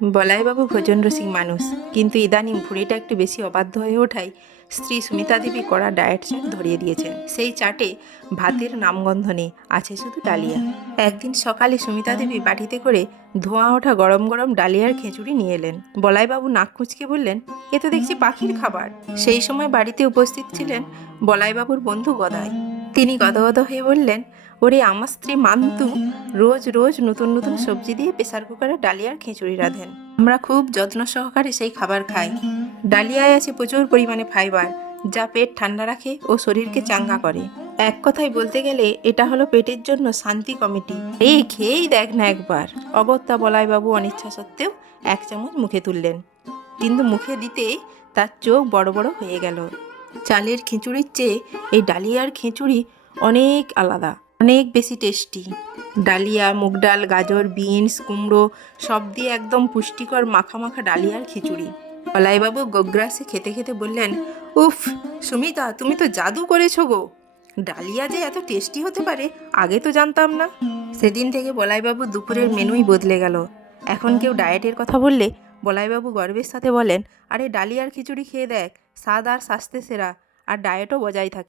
বলাইবাবু ভোজন রসিক মানুষ, কিন্তু ইদানিং ভুঁড়িটা একটু বেশি অবাধ্য হয়ে ওঠায় স্ত্রী সুমিতা দেবী কড়া ডায়েট চার্ট ধরিয়ে দিয়েছেন। সেই চার্টে ভাতের নামগন্ধ নেই, আছে শুধু ডালিয়া। একদিন সকালে সুমিতা দেবী বাটিতে করে ধোঁয়া ওঠা গরম গরম ডালিয়ার খিচুড়ি নিয়ে এলেন। বলাইবাবু নাক কুঁচকে বললেন, এ তো দেখছি পাখির খাবার। সেই সময় বাড়িতে উপস্থিত ছিলেন বলাইবাবুর বন্ধু গদাই। তিনি গদগদ হয়ে বললেন, ওরে আমার স্ত্রী মান্তু রোজ রোজ নতুন নতুন সবজি দিয়ে প্রেসার কুকারে ডালিয়ার খিচুড়ি রাঁধেন। আমরা খুব যত্ন সহকারে সেই খাবার খাই। ডালিয়ায় আছে প্রচুর পরিমাণে ফাইবার, যা পেট ঠান্ডা রাখে ও শরীরকে চাঙ্গা করে। এক কথায় বলতে গেলে এটা হলো পেটের জন্য শান্তি কমিটি। এই খেয়েই দেখ না একবার। অগত্যা বলাইবাবু অনিচ্ছা সত্ত্বেও এক চামচ মুখে তুললেন, কিন্তু মুখে দিতেই তার চোখ বড় বড় হয়ে গেল। চালের খিচুড়ির চেয়ে এই ডালিয়ার খিচুড়ি অনেক আলাদা, অনেক বেশি টেস্টি। ডালিয়া, মুগ ডাল, গাজর, বিনস, কুমড়ো সব দিয়ে একদম পুষ্টিকর মাখা মাখা ডালিয়ার খিচুড়ি। বলাইবাবু গোগ্রাসে খেতে খেতে বললেন, উফ সুমিতা, তুমি তো জাদু করেছো গো। ডালিয়া যে এত টেস্টি হতে পারে আগে তো জানতাম না। সেদিন থেকে বলাইবাবু দুপুরের মেনুই বদলে গেল। এখন কেউ ডায়েটের কথা বললে বলাইবাবু গর্বের সাথে বলেন, আরে ডালিয়ার খিচুড়ি খেয়ে দেখ, স্বাদ আর স্বাস্থ্যে সেরা, আর ডায়েটও বজায় থাকে।